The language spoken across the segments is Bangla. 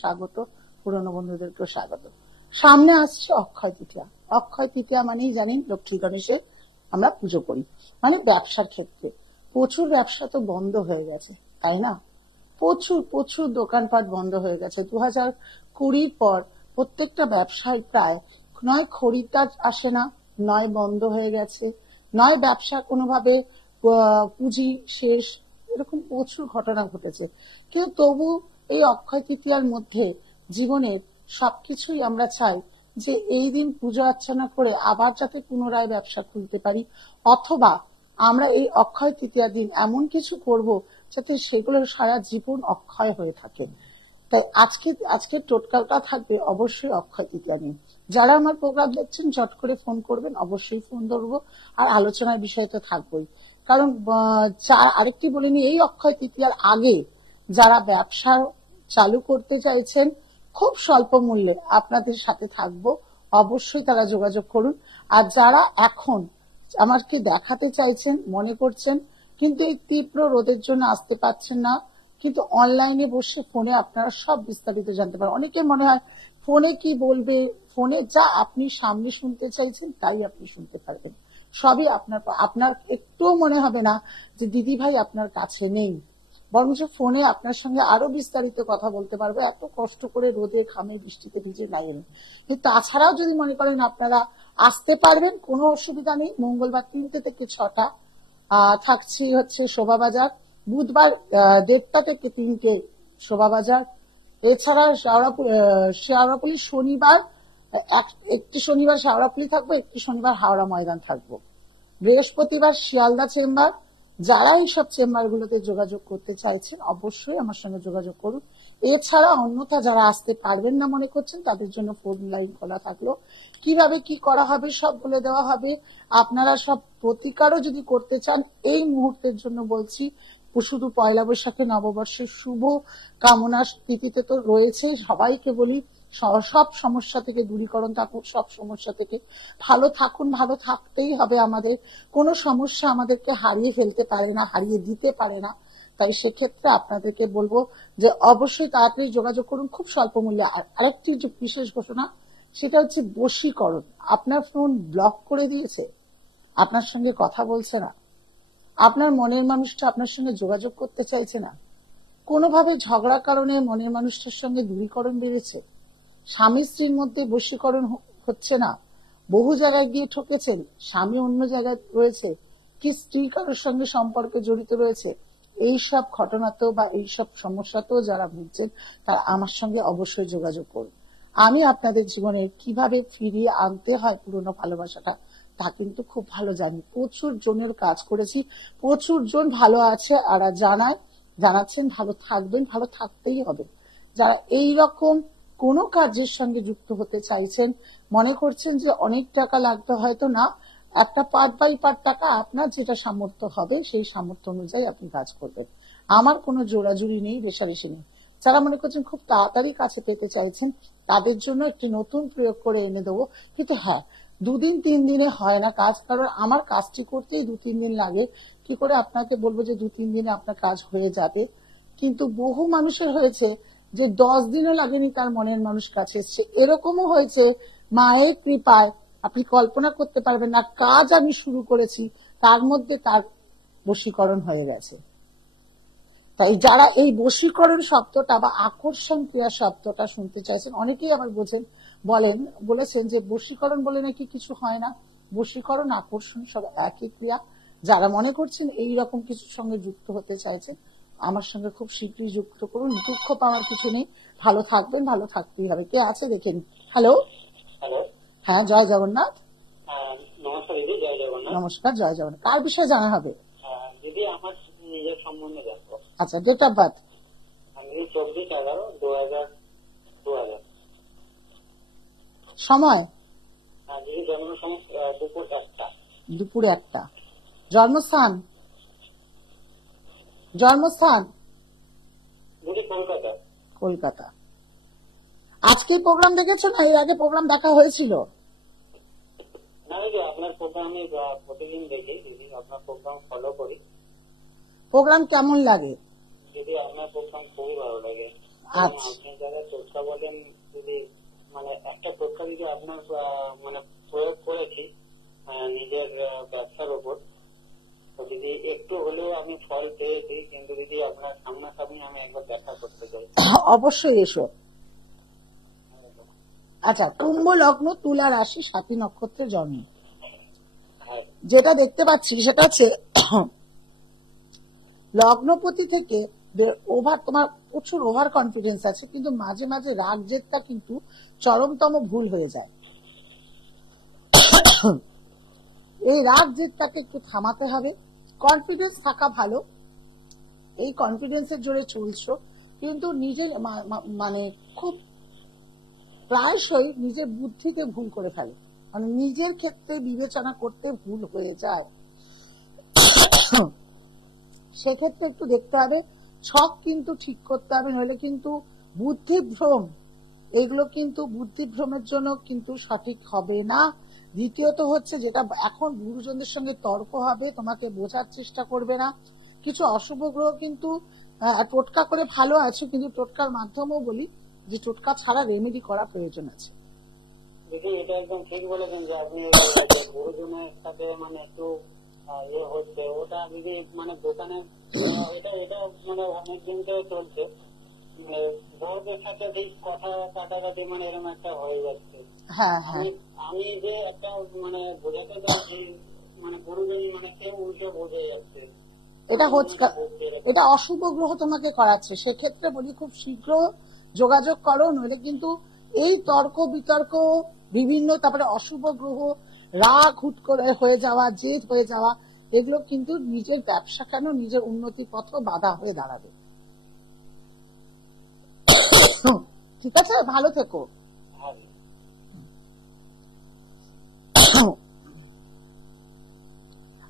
স্বাগত, পুরনো বন্ধুদেরকেও স্বাগত। সামনে আসছে অক্ষয় তৃতীয়া। অক্ষয় তৃতীয়া মানেই জানেন লক্ষ্মী গণেশের আমরা পুজো করি, মানে ব্যবসার ক্ষেত্রে প্রচুর ব্যবসা তো বন্ধ হয়ে গেছে, তাই না? প্রচুর প্রচুর দোকানপাট বন্ধ হয়ে গেছে। 2020 পর প্রত্যেকটা ব্যবসায় প্রায় নয় খরিদ্দার আসে না, নয় বন্ধ হয়ে গেছে, নয় ব্যবসা কোনোভাবে পুঁজি শেষ, এরকম প্রচুর ঘটনা ঘটেছে। কিন্তু তবু এই অক্ষয় তৃতীয়ার মধ্যে জীবনের সবকিছুই আমরা চাই যে এই দিন পুজো অর্চনা করে আবার যাতে পুনরায় ব্যবসা খুলতে পারি, অথবা আমরা এই অক্ষয় তৃতীয়ার দিন এমন কিছু করব যাতে সেগুলো সারা জীবন অক্ষয় হয়ে থাকে। তাই আজকের টোটকালটা থাকবে অবশ্যই অক্ষয় তৃতীয়া নিয়ে। যারা আমার প্রোগ্রাম দেখছেন চট করে ফোন করবেন, অবশ্যই ফোন ধরবো, আর আলোচনার বিষয় তো থাকবোই। কারণ আরেকটি বলিনি, এই অক্ষয় তৃতীয়ার আগে যারা ব্যবসা চালু করতে চাইছেন খুব স্বল্প মূল্যে আপনাদের সাথে থাকবো, অবশ্যই তারা যোগাযোগ করুন। আর যারা এখন আমাকে দেখাতে চাইছেন মনে করছেন কিন্তু এই তীব্র রোদের জন্য আসতে পারছেন না, কিন্তু অনলাইনে বসে ফোনে আপনারা সব বিস্তারিত জানতে পারেন। অনেকে মনে হয় ফোনে কি বলবে, ফোনে যা আপনি সামনে শুনতে চাইছেন তাই আপনি শুনতে পারবেন, সবই আপনার একটুও মনে হবে না যে দিদি ভাই আপনার কাছে নেই, বরং ফোনে আপনার সঙ্গে আরো বিস্তারিত কথা বলতে পারবো। এত কষ্ট করে রোদে ঘামে বৃষ্টিতে ভিজে নাই। কিন্তু তাছাড়াও যদি মনে করেন আপনারা আসতে পারবেন, কোনো অসুবিধা নেই। মঙ্গলবার 3টে থেকে 6টা থাকছি হচ্ছে শোভাবাজার, বুধবার 1:30 থেকে 3টে শোভাবাজার, এছাড়া শেওড়াফুলি শনিবার একটি শনিবার শেওড়াফুলি থাকবো, একটি শনিবার হাওড়া ময়দান থাকবো, বৃহস্পতিবার শিয়ালদা চেম্বার। যারা এইসব চেম্বার গুলোতে যোগাযোগ করতে চাইছেন অবশ্যই আমার সঙ্গে যোগাযোগ করুন। এছাড়া অন্যথা যারা আসতে পারবেন না মনে করছেন তাদের জন্য ফোন লাইন খোলা থাকলো, কিভাবে কি করা হবে সব বলে দেওয়া হবে। আপনারা সব প্রতিকারও যদি করতে চান এই মুহূর্তের জন্য বলছি, শুধু পয়লা বৈশাখে নববর্ষের শুভ কামনার তিথিতে তো রয়েছে, সবাইকে বলি সব সমস্যা থেকে দূরীকরণ থাকুক, সব সমস্যা থেকে ভালো থাকুন। ভালো থাকতেই হবে আমাদের, কোনো সমস্যা আমাদেরকে হারিয়ে ফেলতে পারে না, হারিয়ে দিতে পারে না। তাই সেক্ষেত্রে আপনাদেরকে বলবো যে অবশ্যই তাড়াতাড়ি যোগাযোগ করুন খুব স্বল্প মূল্যে। আর আরেকটি যে বিশেষ ঘোষণা সেটা হচ্ছে বশীকরণ। আপনার ফোন ব্লক করে দিয়েছে, আপনার সঙ্গে কথা বলছে না, আপনার মনের মানুষটা আপনার সঙ্গে যোগাযোগ করতে চাইছে না, কোনোভাবে ঝগড়ার কারণে মনের মানুষটার সঙ্গে দূরীকরণ বেড়েছে, স্বামী স্ত্রীর মধ্যে বশীকরণ হচ্ছে না, বহু জায়গায় গিয়ে ঠকেছেন, স্বামী অন্য জায়গায় রয়েছে, কি স্ত্রী কারোর সঙ্গে সম্পর্কে জড়িত রয়েছে, এইসব ঘটনাতেও বা এইসব সমস্যাতেও যারা ভুগছেন তারা আমার সঙ্গে অবশ্যই যোগাযোগ করুন। আমি আপনাদের জীবনে কিভাবে ফিরিয়ে আনতে হয় পুরনো ভালোবাসাটা তা কিন্তু খুব ভালো জানি। প্রচুর জনের কাজ করেছি, প্রচুর জন ভালো আছে আর জানাচ্ছেন ভালো থাকবেন, ভালো থাকতেই হবে। যারা এই রকম কোন কাজের সঙ্গে যুক্ত হতে চাইছেন, মনে করছেন যে অনেক টাকা লাগতে, হয়তো না, একটা পার্ট বাই পার্ট টাকা আপনার যেটা সামর্থ্য হবে সেই সামর্থ্য অনুযায়ী আপনি কাজ করবেন। আমার কোনো জোড়াজুড়ি নেই, রেশারেশি নেই। যারা মনে করছেন খুব তাড়াতাড়ি কাছে পেতে চাইছেন তাদের জন্য একটি নতুন প্রয়োগ করে এনে দেবো। কিন্তু হ্যাঁ, 2-3 দিনে হয় না কাজ, কারণ আমার কাজটি করতেই 2-3 দিন লাগে। কি করে আপনাকে বলবো যে 2-3 দিনে আপনার কাজ হয়ে যাবে? কিন্তু বহু মানুষের হয়েছে যে 10 দিনও লাগেনি তার মনের মানুষ কাছে এসছে। এরকমও হয়েছে মায়ের কৃপায়, আপনি কল্পনা করতে পারবেন না, কাজ আমি শুরু করেছি তার মধ্যে তার বশীকরণ হয়ে গেছে। তাই যারা এই বশীকরণ শব্দটা বা আকর্ষণ ক্রিয়া শব্দটা শুনতে চাইছেন, অনেকেই আবার বলেছেন যে বশীকরণ বলে নাকি কিছু হয় না। বশীকরণ আকর্ষণ সব একই ক্রিয়া। যারা মনে করছেন এই রকম কিছুর সঙ্গে যুক্ত হতে চাইছেন আমার সঙ্গে খুব শীঘ্রই যুক্ত করুন। দুঃখ পাওয়ার কিছু নেই, ভালো থাকবেন, ভালো থাকতেই হবে। কে আছে দেখেন। হ্যালো, হ্যাঁ, জয় জগন্নাথ। নমস্কার দিদি, জয় জগন্নাথ। নমস্কার, জয় জগন্নাথ। কার বিষয়ে জানা হবে দিদি? আমার নিজের সম্বন্ধে জানবো। আচ্ছা, ডেট অফ বার্থ? আমি 24/11/2000। সময়? দিদি জন্ম সময় দুপুর 1টা। দুপুর 1টা। জন্মস্থান? দিদি কলকাতা। কলকাতা। আজকে প্রোগ্রাম দেখেছো না এর আগে প্রোগ্রাম দেখা হয়েছিল? না দিদি, আপনার প্রোগ্রাম আমি প্রতিদিন দেখি দিদি, আপনার প্রোগ্রাম ফলো করি। প্রোগ্রাম কেমন লাগে? দিদি আপনার প্রোগ্রাম খুবই ভালো লাগে। আচ্ছা আপনি যারা টোটকা বলেন, যদি মানে একটা টোটকা যদি আপনার মানে প্রয়োগ করেছি নিজের ব্যবসার উপর, তো যদি একটু হলেও আমি ফল পেয়েছি, কিন্তু যদি আপনার সামনাসামনি আমি একবার দেখা করতে চাই। অবশ্যই এসো। আচ্ছা, কুম্ভ লগ্ন, তুলা রাশি, স্বাতী নক্ষত্রে জন্ম। হ্যাঁ, যেটা দেখতে পাচ্ছি সেটা হচ্ছে লগ্নপতি থেকে ওভার, তোমার প্রচুর ওভার কনফিডেন্স আছে, কিন্তু মাঝে মাঝে রাগ জেদটা কিন্তু চরমতম ভুল হয়ে যায়। এই রাগ জেদটাকে একটু থামাতে হবে। কনফিডেন্স থাকা ভালো, এই কনফিডেন্সের জোরে চলছো, কিন্তু নিজের মানে খুব প্রায়শই নিজের বুদ্ধিতে ভুল করে ফেলে, মানে নিজের ক্ষেত্রে বিবেচনা করতে ভুল হয়ে যায়। সেক্ষেত্রে একটু দেখতে হবে, ছক কিন্তু ঠিক করতে হবে, নইলে কিন্তু বুদ্ধিভ্রম, এগুলো কিন্তু বুদ্ধিভ্রমের জন্য কিন্তু সঠিক হবে না। দ্বিতীয়ত হচ্ছে, যেটা এখন গুরুজনদের সঙ্গে তর্ক হবে, তোমাকে বোঝার চেষ্টা করবে না। কিছু অশুভ গ্রহ কিন্তু টোটকা করে ভালো আছে, কিন্তু টোটকার মাধ্যমেও বলি যে টোটকা ছাড়া রেমেডি করা প্রয়োজন আছে। দিদি এটা একদম ঠিক বলেছেন যে আপনি গুরুজনের সাথে মানে একটু ইয়ে হচ্ছে, ওটা দিদি মানে দোকানে এটা এটা মানে অনেক দিন ধরে চলছে, বউদের সাথে ঠিক কথা কাটাকাটি মানে এরকম একটা হয়ে যাচ্ছে। হ্যাঁ হ্যাঁ, আমি যে একটা মানে বোঝাতে চাইছি, মানে গুরুজন মানে কেউ উল্টে বোঝে যাচ্ছে। এটা হচ্ছে, এটা অশুভ গ্রহ তোমাকে করাচ্ছে। সেক্ষেত্রে বলি খুব শীঘ্র যোগাযোগ করো, নইলে কিন্তু এই তর্ক বিতর্ক বিভিন্ন, তারপরে অশুভ গ্রহ, রাগ হুট করে হয়ে যাওয়া, জেদ হয়ে যাওয়া, এগুলো কিন্তু নিজের ব্যবসা কেন নিজের উন্নতি পথ বাধা হয়ে দাঁড়াবে। ঠিক আছে, ভালো থেকো।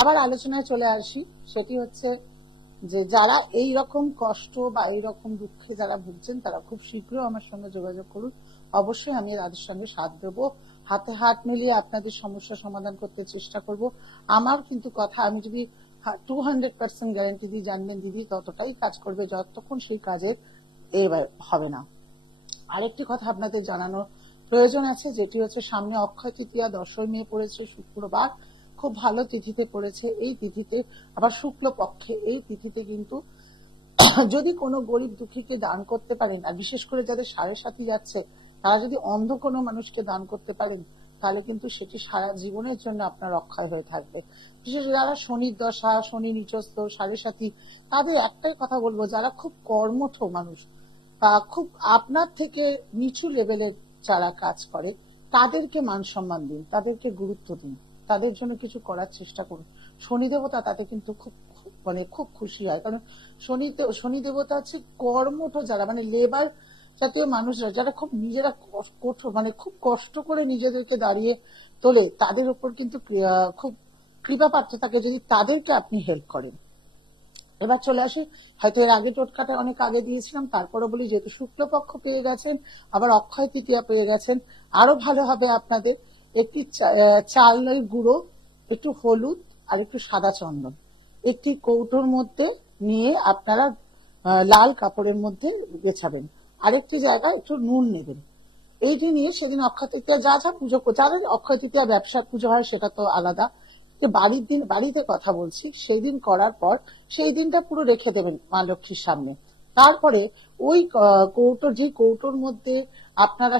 আবার আলোচনায় চলে আসি, সেটি হচ্ছে যে যারা এই রকম কষ্ট বা এই রকম দুঃখে যারা ভুগছেন, তারা খুব শীঘ্র আমার সঙ্গে যোগাযোগ করুন। অবশ্যই আমি তাদের সঙ্গে সাথ দেবো, হাতে হাত মিলিয়ে আপনাদের সমস্যা সমাধান করতে চেষ্টা করব। আমার কিন্তু কথা, আমি যদি 200% গ্যারান্টি দিয়ে জানবেন দিদি, ততটাই কাজ করবে যতক্ষণ সেই কাজের হবে না। আরেকটি কথা আপনাদের জানানোর প্রয়োজন আছে, যেটি হচ্ছে সামনে অক্ষয় তৃতীয়া 10ই মে পড়েছে, শুক্রবার, খুব ভালো তিথিতে পড়েছে। এই তিথিতে আবার শুক্ল পক্ষে, এই তিথিতে কিন্তু যদি কোনো গরিব দুঃখীকে দান করতে পারেন, আর বিশেষ করে যাদের সাড়ে সাথী যাচ্ছে, তারা যদি অন্ধ কোনো মানুষকে দান করতে পারেন, তাহলে কিন্তু সেটি সারা জীবনের জন্য আপনার অক্ষয় হয়ে থাকবে। বিশেষ যারা শনির দশা, শনি নিচস্থ, সাড়ে সাথী, তাদের একটাই কথা বলবো, যারা খুব কর্মঠ মানুষ, খুব আপনার থেকে নিচু লেভেলের যারা কাজ করে, তাদেরকে মান সম্মান দিন, তাদেরকে গুরুত্ব দিন, তাদের জন্য কিছু করার চেষ্টা করুন। শনি দেবতা তাতে কিন্তু খুব মানে খুব খুশি হয়, কারণ শনি দেবতা হচ্ছে কর্মঠ যারা, মানে লেবার জাতীয় মানুষরা, যারা খুব নিজেরা কঠোর, মানে খুব কষ্ট করে নিজেদেরকে দাঁড়িয়ে তোলে, তাদের উপর কিন্তু খুব কৃপা পাত্র থাকে যদি তাদেরকে আপনি হেল্প করেন। এবার চলে আসি, হয়তো এর আগে টোটকাটা অনেক আগে দিয়েছিলাম, তারপরে বলি, যেহেতু শুক্লপক্ষ পেয়ে গেছেন, আবার অক্ষয় তৃতীয়া পেয়ে গেছেন, আরো ভালো হবে আপনাদের একটি চালের গুঁড়ো, একটু হলুদ আর একটু সাদা চন্দন একটি কৌটোর মধ্যে নিয়ে আপনারা লাল কাপড়ের মধ্যে বেছাবেন, আরেকটি জায়গায় একটু নুন নেবেন। এইটি নিয়ে সেদিন অক্ষয় তৃতীয়া যা যা পুজো, যাদের অক্ষয় তৃতীয়া ব্যবসার পুজো হয় সেটা তো আলাদা, বাড়ির দিন, বাড়িতে কথা বলছি, সেই দিন করার পর সেই দিনটা পুরো রেখে দেবেন মা লক্ষ্মীর সামনে। তারপরে ওই কৌটোর, যে কৌটোর মধ্যে আপনারা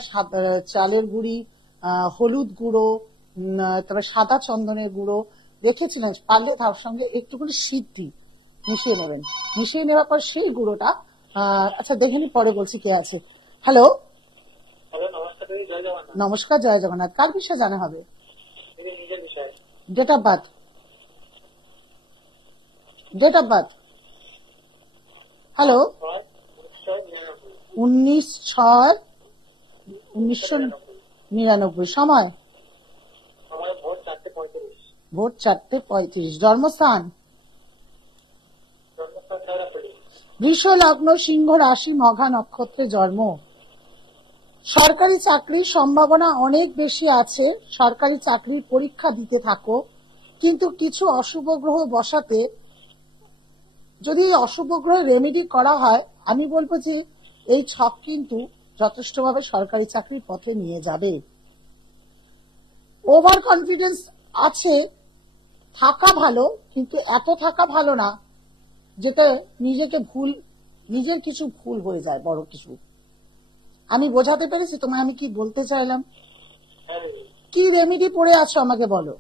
চালের গুঁড়ি, হলুদ গুঁড়ো, তারপরে সাদা চন্দনের গুঁড়ো রেখেছিলেন, পারলে তার সঙ্গে একটুখানি সিদ্ধি মিশিয়ে নেবেন। মিশিয়ে নেওয়ার পর সেই গুঁড়োটা, আচ্ছা দেখেনি, পরে বলছি কে আছে। হ্যালো, নমস্কার, জয় জগন্নাথ। কার বিষয়ে জানা হবে? Date of birth, date of birth. Hello, 19/6/1999। সময় ভোর 4:35। জন্মস্থান বৃষ লগ্ন, সিংহ রাশি, মঘা নক্ষত্রে জন্ম। সরকারি চাকরির সম্ভাবনা অনেক বেশি আছে, সরকারি চাকরির পরীক্ষা দিতে থাকো, কিন্তু কিছু অশুভ গ্রহ বসাতে, যদি অশুভ গ্রহের রেমেডি করা হয়, আমি বলবো যে এই ছক কিন্তু যথেষ্টভাবে সরকারি চাকরির পথে নিয়ে যাবে। ওভার কনফিডেন্স আছে, থাকা ভালো, কিন্তু এত থাকা ভালো না যেটা নিজের কিছু ভুল হয়ে যায়, বড় কিছু। আমি বোঝাতে পেরেছি তোমায় আমি কি বলতে চাইলাম? কি রেমিডি পড়ে আছো আমাকে বলো।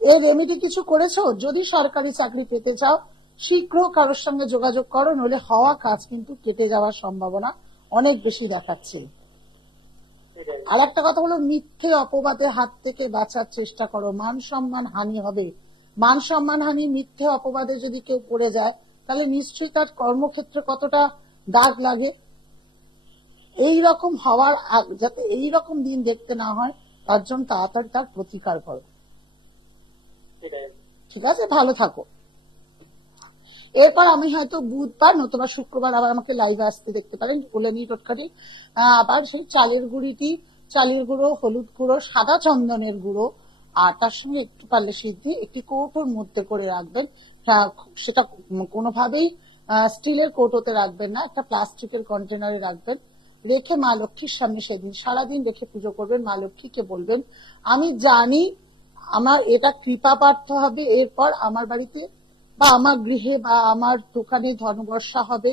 এই রেমিডি কিছু করেছো? যদি সরকারি চাকরি পেতে চাও শীঘ্র কারোর সঙ্গে যোগাযোগ করো, নইলে হওয়া কাজ কিন্তু কেটে যাওয়ার সম্ভাবনা অনেক বেশি দেখাচ্ছে। আর একটা কথা হলো, মিথ্যে অপবাদের হাত থেকে বাঁচার চেষ্টা করো। মান সম্মান হানি হবে। মান সম্মান হানি মিথ্যে অপবাদে যদি কেউ পড়ে যায় তাহলে নিশ্চয়ই তার কর্মক্ষেত্রে কতটা দাগ লাগে। এইরকম হওয়ার যাতে এইরকম দিন দেখতে না হয় তার জন্য তাড়াতাড়ি তার প্রতিকার করো। ঠিক আছে, ভালো থাকো। এরপর আমি হয়তো বুধবার নতুবা শুক্রবার আবার আমাকে লাইভে আসতে দেখতে পারেন কল্যাণী টোটকাটি। আবার সেই চালের গুঁড়ো, হলুদ গুঁড়ো, সাদা চন্দনের গুঁড়ো, আর তার সঙ্গে একটু পারলে সিদ্ধি একটি কৌটোর মধ্যে করে রাখবেন। সেটা কোনোভাবেই স্টিলের কৌটোতে রাখবেন না, একটা প্লাস্টিকের কন্টেনারে রাখবেন। রেখে মা লক্ষ্মীর সামনে সেদিন সারাদিন রেখে পুজো করবেন। মা লক্ষ্মীকে বলবেন, আমি জানি আমার এটা কৃপা প্রার্থ হবে, এরপর আমার বাড়িতে বা আমার গৃহে বা আমার দোকানে ধনবর্ষা হবে,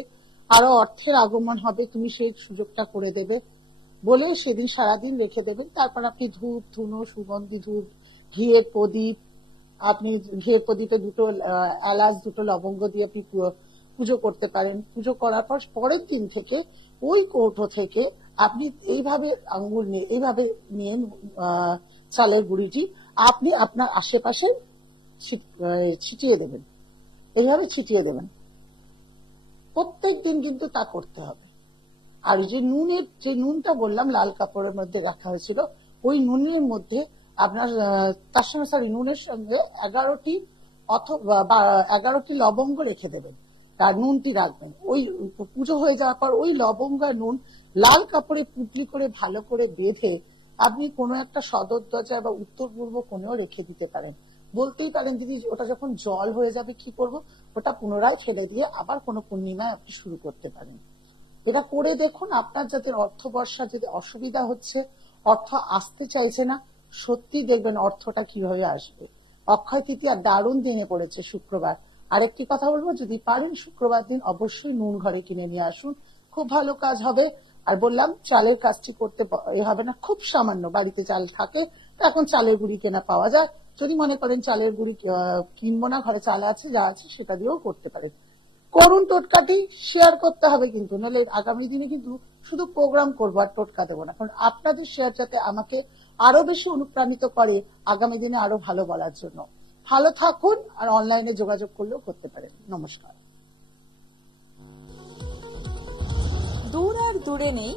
আরো অর্থের আগমন হবে, তুমি সেই সুযোগটা করে দেবে বলে সেদিন সারাদিন রেখে দেবেন। তারপর আপনি ধূপ ধুনো, সুগন্ধি ধূপ, ঘিয়ের প্রদীপ, আপনি ঘিয়ের প্রদীপে দুটো এলাচ, দুটো লবঙ্গ দিয়ে আপনি পুজো করতে পারেন। পুজো করার পর পরের দিন থেকে ওই কৌটো থেকে আপনি এইভাবে আঙ্গুল নিয়ে এইভাবে নিয়ে চালের গুঁড়িটি আপনি আপনার আশেপাশে ছিটিয়ে দেবেন। এইভাবে ছিটিয়ে দেবেন, প্রত্যেক দিন কিন্তু তা করতে হবে। আর যে নুনটা বললাম লাল কাপড়ের মধ্যে রাখা হয়েছিল, ওই নুনের মধ্যে আপনার তার সঙ্গে নুনের সঙ্গে 11টি লবঙ্গ রেখে দেবেন, তার নুনটি রাখবেন। ওই পুজো হয়ে যাওয়ার পর ওই লবঙ্গ আর নুন লাল কাপড়ে পুটলি করে ভালো করে বেঁধে আপনি কোনো একটা সদর দরজা বা উত্তর পূর্ব কোণেও রেখে দিতে পারেন। বলতেই পারেন দিদি ওটা যখন জল হয়ে যাবে কি করব, ওটা পুনরায় ফেলে দিয়ে আবার কোনো পূর্ণিমায় আপনি শুরু করতে পারেন। এটা করে দেখুন, আপনার যাদের অর্থ বর্ষা যদি অসুবিধা হচ্ছে, অর্থ আসতে চাইছে না, সত্যি দেখবেন অর্থটা কিভাবে আসবে। অক্ষয় তৃতীয়া দারুণ দিনে পড়েছে শুক্রবার। আরেকটি কথা বলবো, যদি পারেন শুক্রবার দিন অবশ্যই নুন ঘরে কিনে নিয়ে আসুন, খুব ভালো কাজ হবে। আর বললাম চালের কাজটি করতে হবে না, খুব সামান্য বাড়িতে চাল থাকে, এখন চালের গুঁড়ি কেনা পাওয়া যায়। যদি মনে করেন চালের গুঁড়ি কিনবো না, ঘরে চাল আছে, যা আছে সেটা দিয়েও করতে পারেন। করুন টোটকাটি, শেয়ার করতে হবে কিন্তু, নাহলে আগামী দিনে কিন্তু শুধু প্রোগ্রাম করবো আর টোটকা দেবো না। কারণ আপনাদের শেয়ার যাতে আমাকে আরো বেশি অনুপ্রাণিত করে আগামী দিনে আরো ভালো বলার জন্য। ভালো থাকুন, আর অনলাইনে যোগাযোগ করলেও করতে পারেন। নমস্কার। দূর আর দূরে নেই